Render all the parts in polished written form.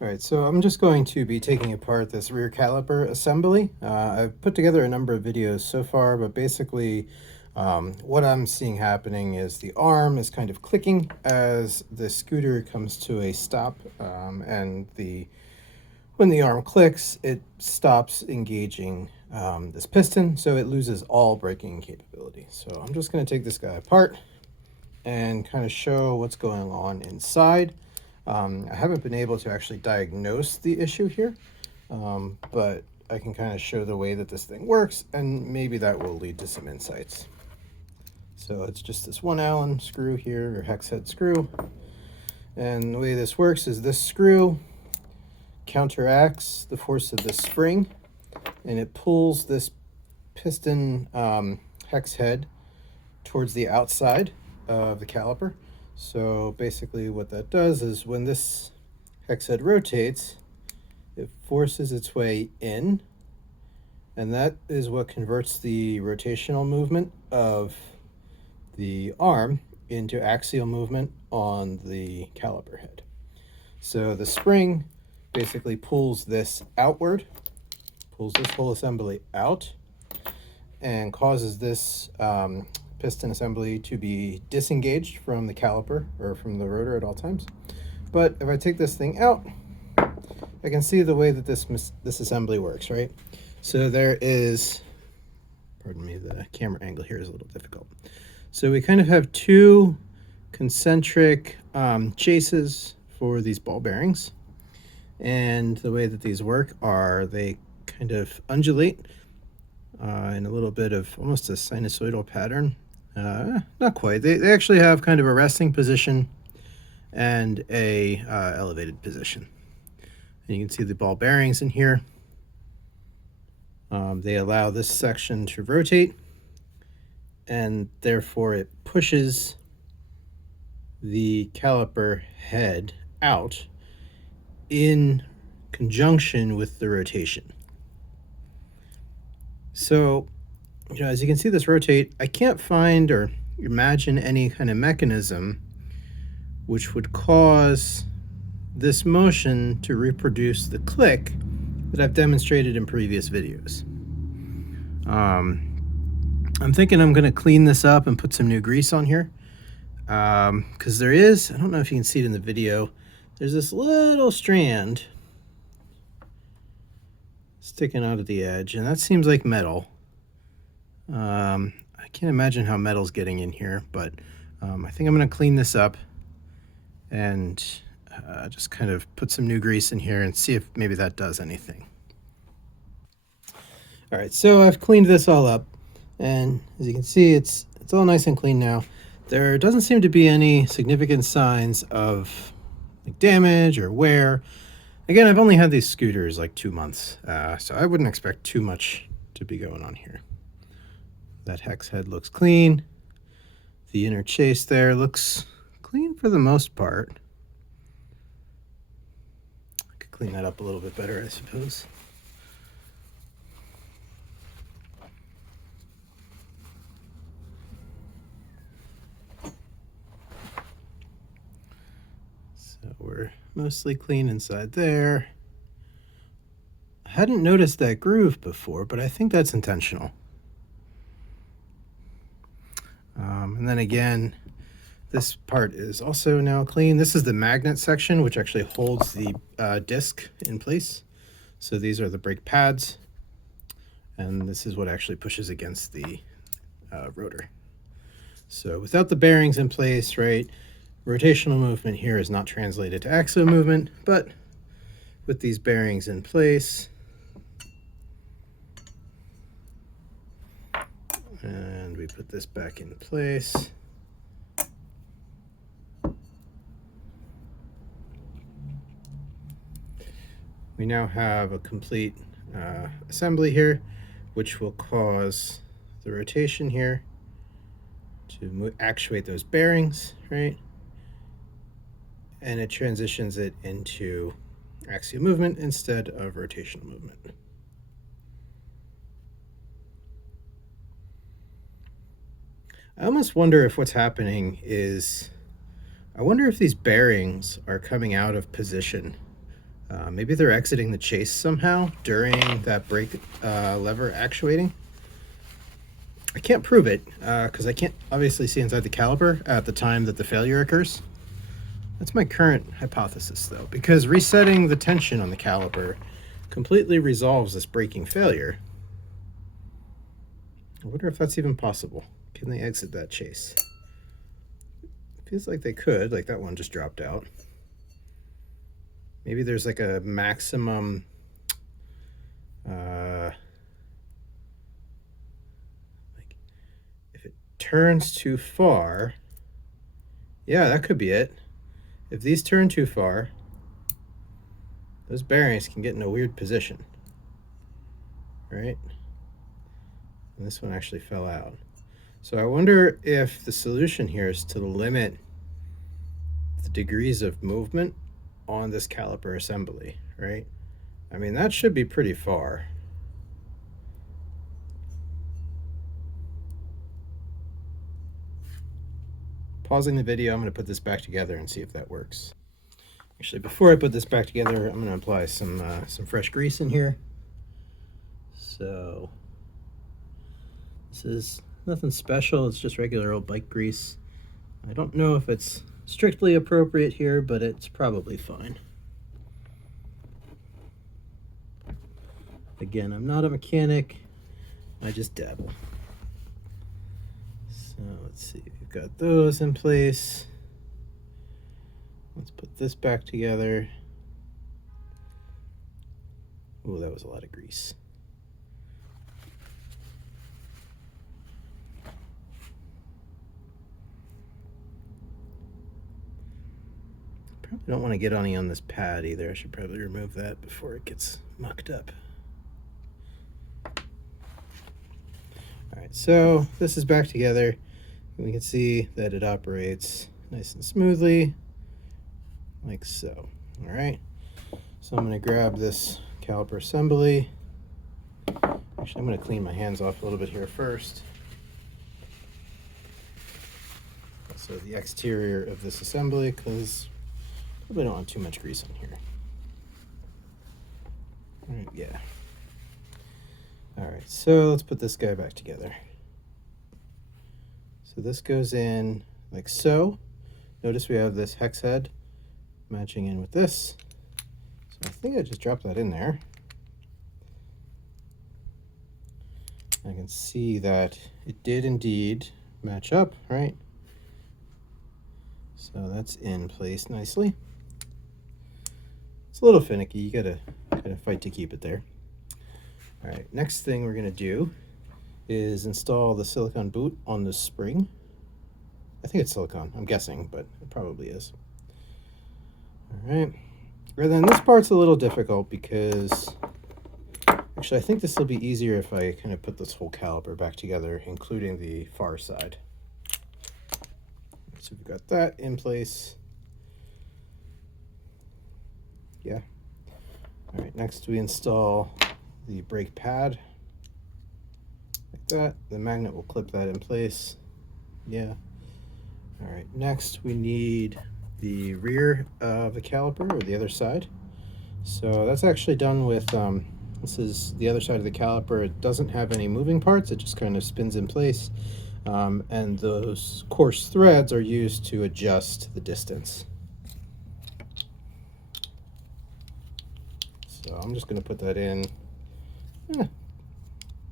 All right, so I'm just going to be taking apart this rear caliper assembly. I've put together a number of videos so far, but basically what I'm seeing happening is the arm is kind of clicking as the scooter comes to a stop, and when the arm clicks, it stops engaging this piston, so it loses all braking capability. So I'm just going to take this guy apart and kind of show what's going on inside. I haven't been able to actually diagnose the issue here, but I can kind of show the way that this thing works, and maybe that will lead to some insights. So it's just this 1 Allen screw here, or hex head screw. And the way this works is this screw counteracts the force of this spring, and it pulls this piston hex head towards the outside of the caliper. So basically what that does is when this hex head rotates, it forces its way in, and that is what converts the rotational movement of the arm into axial movement on the caliper head. So the spring basically pulls this outward, pulls this whole assembly out, and causes this piston assembly to be disengaged from the caliper or from the rotor at all times. But if I take this thing out, I can see the way that this assembly works, right? So there is, pardon me, the camera angle here is a little difficult. So we kind of have two concentric chases for these ball bearings. And the way that these work are they kind of undulate in a little bit of almost a sinusoidal pattern. Not quite. They actually have kind of a resting position and a elevated position. And you can see the ball bearings in here. They allow this section to rotate, and therefore it pushes the caliper head out in conjunction with the rotation. So, as you can see this rotate, I can't find or imagine any kind of mechanism which would cause this motion to reproduce the click that I've demonstrated in previous videos. I'm thinking I'm going to clean this up and put some new grease on here, because there is, I don't know if you can see it in the video, there's this little strand sticking out of the edge, and that seems like metal. I can't imagine how metal's getting in here, but I think I'm going to clean this up and just kind of put some new grease in here and see if maybe that does anything. All right, so I've cleaned this all up, and as you can see, it's all nice and clean now. There doesn't seem to be any significant signs of like damage or wear. Again, I've only had these scooters like 2 months, so I wouldn't expect too much to be going on here. That hex head looks clean. The inner chase there looks clean for the most part. I could clean that up a little bit better, I suppose. So we're mostly clean inside there. I hadn't noticed that groove before, but I think that's intentional. And then again, this part is also now clean. This is the magnet section, which actually holds the disc in place. So these are the brake pads, and this is what actually pushes against the rotor. So without the bearings in place, right, rotational movement here is not translated to axial movement, but with these bearings in place, and we put this back in place. We now have a complete assembly here, which will cause the rotation here to actuate those bearings, right? And it transitions it into axial movement instead of rotational movement. I almost wonder if what's happening is, I wonder if these bearings are coming out of position Maybe they're exiting the chase somehow during that brake lever actuating. I can't prove it because I can't obviously see inside the caliper at the time that the failure occurs. That's my current hypothesis, though, because resetting the tension on the caliper completely resolves this braking failure. I wonder if that's even possible. Can they exit that chase? Feels like they could, like that one just dropped out. Maybe there's like a maximum like if it turns too far, yeah, that could be it. If these turn too far, those bearings can get in a weird position, right? And this one actually fell out. So I wonder if the solution here is to limit the degrees of movement on this caliper assembly, right? I mean, that should be pretty far. Pausing the video, I'm going to put this back together and see if that works. Actually, before I put this back together, I'm going to apply some fresh grease in here. So this is nothing special, it's just regular old bike grease. I don't know if it's strictly appropriate here, but it's probably fine. Again, I'm not a mechanic, I just dabble. So let's see, we've got those in place. Let's put this back together. Oh, that was a lot of grease. Probably don't want to get any on this pad either. I should probably remove that before it gets mucked up. Alright, so this is back together. We can see that it operates nice and smoothly, like so. Alright, so I'm going to grab this caliper assembly. Actually, I'm going to clean my hands off a little bit here first. So the exterior of this assembly, because probably don't want too much grease on here. Alright, yeah. Alright, so let's put this guy back together. So this goes in like so. Notice we have this hex head matching in with this. So I think I just dropped that in there. I can see that it did indeed match up, right? So that's in place nicely. It's a little finicky, you gotta fight to keep it there. All right, next thing we're gonna do is install the silicone boot on the spring. I think it's silicone, I'm guessing, but it probably is. All right, and then this part's a little difficult because, actually I think this will be easier if I kind of put this whole caliper back together, including the far side. So we've got that in place. Yeah. All right, next we install the brake pad like that. The magnet will clip that in place. Yeah. All right, next we need the rear of the caliper, or the other side. So that's actually done with, this is the other side of the caliper. It doesn't have any moving parts, it just kind of spins in place. And those coarse threads are used to adjust the distance. So I'm just going to put that in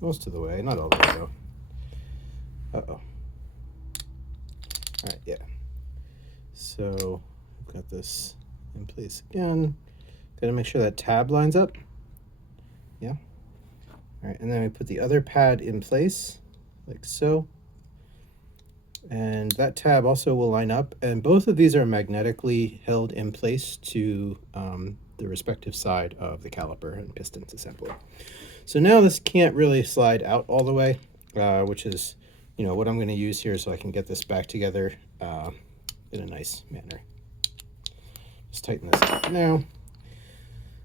most of the way, not all the way though. Uh-oh. All right, yeah. So I've got this in place again. Got to make sure that tab lines up. Yeah. All right, and then we put the other pad in place, like so. And that tab also will line up, and both of these are magnetically held in place to the respective side of the caliper and pistons assembly. So now this can't really slide out all the way, which is, you know, what I'm going to use here so I can get this back together in a nice manner. Just tighten this up now.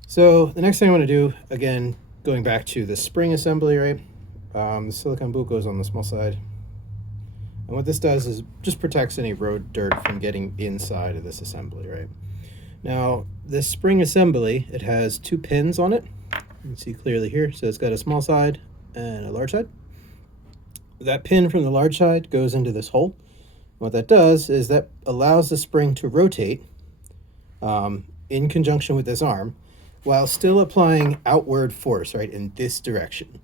So the next thing I want to do, again, going back to the spring assembly, right? The silicone boot goes on the small side. And what this does is just protects any road dirt from getting inside of this assembly, right? Now, this spring assembly, it has 2 pins on it. You can see clearly here. So it's got a small side and a large side. That pin from the large side goes into this hole. What that does is that allows the spring to rotate in conjunction with this arm while still applying outward force, right, in this direction,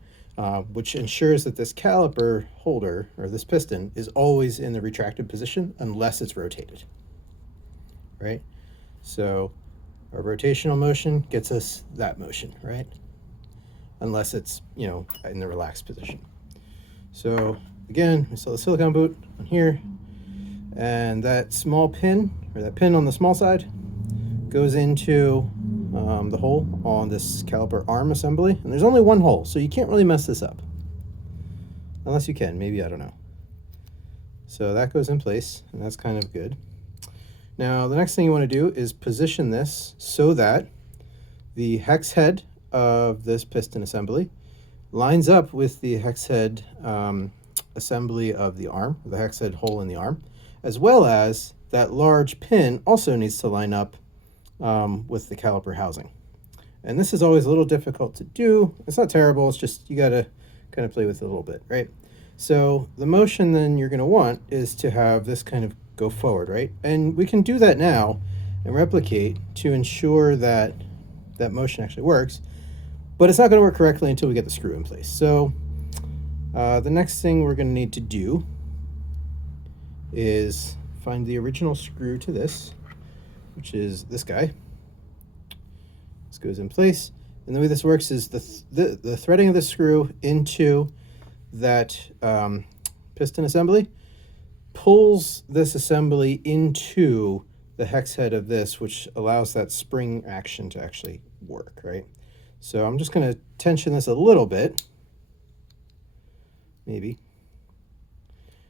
which ensures that this caliper holder, or this piston, is always in the retracted position unless it's rotated, right? So our rotational motion gets us that motion, right? Unless it's, in the relaxed position. So again, we saw the silicone boot on here, and that small pin, or that pin on the small side, goes into the hole on this caliper arm assembly. And there's only one hole, so you can't really mess this up. Unless you can, maybe, I don't know. So that goes in place, and that's kind of good. Now, the next thing you want to do is position this so that the hex head of this piston assembly lines up with the hex head assembly of the arm, the hex head hole in the arm, as well as that large pin also needs to line up with the caliper housing. And this is always a little difficult to do. It's not terrible, it's just you gotta kind of play with it a little bit, right? So the motion then you're gonna want is to have this kind of go forward, right? And we can do that now and replicate to ensure that that motion actually works, but it's not gonna work correctly until we get the screw in place. So the next thing we're gonna need to do is find the original screw to this, which is this guy. This goes in place, and the way this works is the threading of the screw into that piston assembly pulls this assembly into the hex head of this, which allows that spring action to actually work, right? So I'm just going to tension this a little bit, maybe,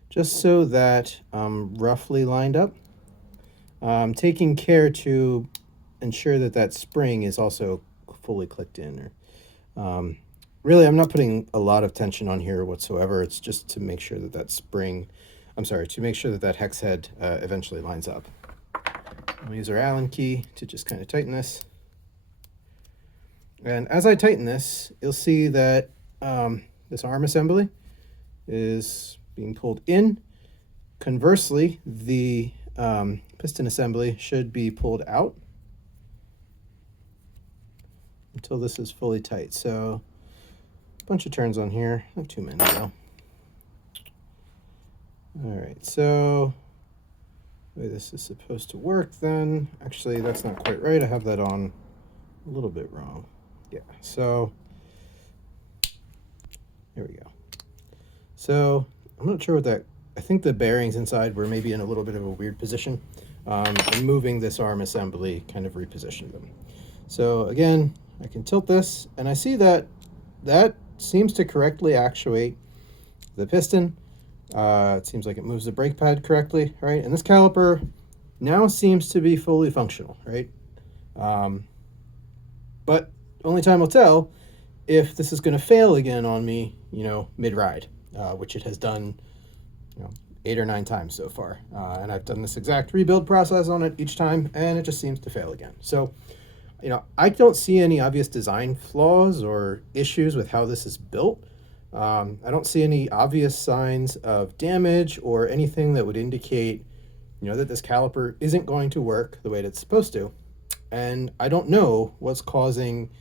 just so that I'm roughly lined up. Taking care to ensure that that spring is also fully clicked in. Really, I'm not putting a lot of tension on here whatsoever. It's just to make sure that that spring, to make sure that that hex head eventually lines up. I'll use our Allen key to just kind of tighten this. And as I tighten this, you'll see that this arm assembly is being pulled in. Conversely, the piston assembly should be pulled out until this is fully tight. So a bunch of turns on here, not too many though. All right, so the way this is supposed to work then, actually that's not quite right. I have that on a little bit wrong. Yeah, so here we go. So I'm not sure what that, I think the bearings inside were maybe in a little bit of a weird position. And moving this arm assembly kind of repositioned them. So again, I can tilt this, and I see that that seems to correctly actuate the piston. It seems like it moves the brake pad correctly, right? And this caliper now seems to be fully functional, right? But only time will tell if this is going to fail again on me, mid-ride, which it has done, 8 or 9 times so far. And I've done this exact rebuild process on it each time, and it just seems to fail again. So, I don't see any obvious design flaws or issues with how this is built. I don't see any obvious signs of damage or anything that would indicate, that this caliper isn't going to work the way that it's supposed to. And I don't know what's causing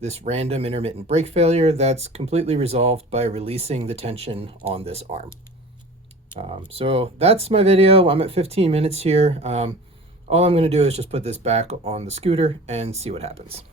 this random intermittent brake failure that's completely resolved by releasing the tension on this arm. So that's my video. I'm at 15 minutes here. All I'm going to do is just put this back on the scooter and see what happens.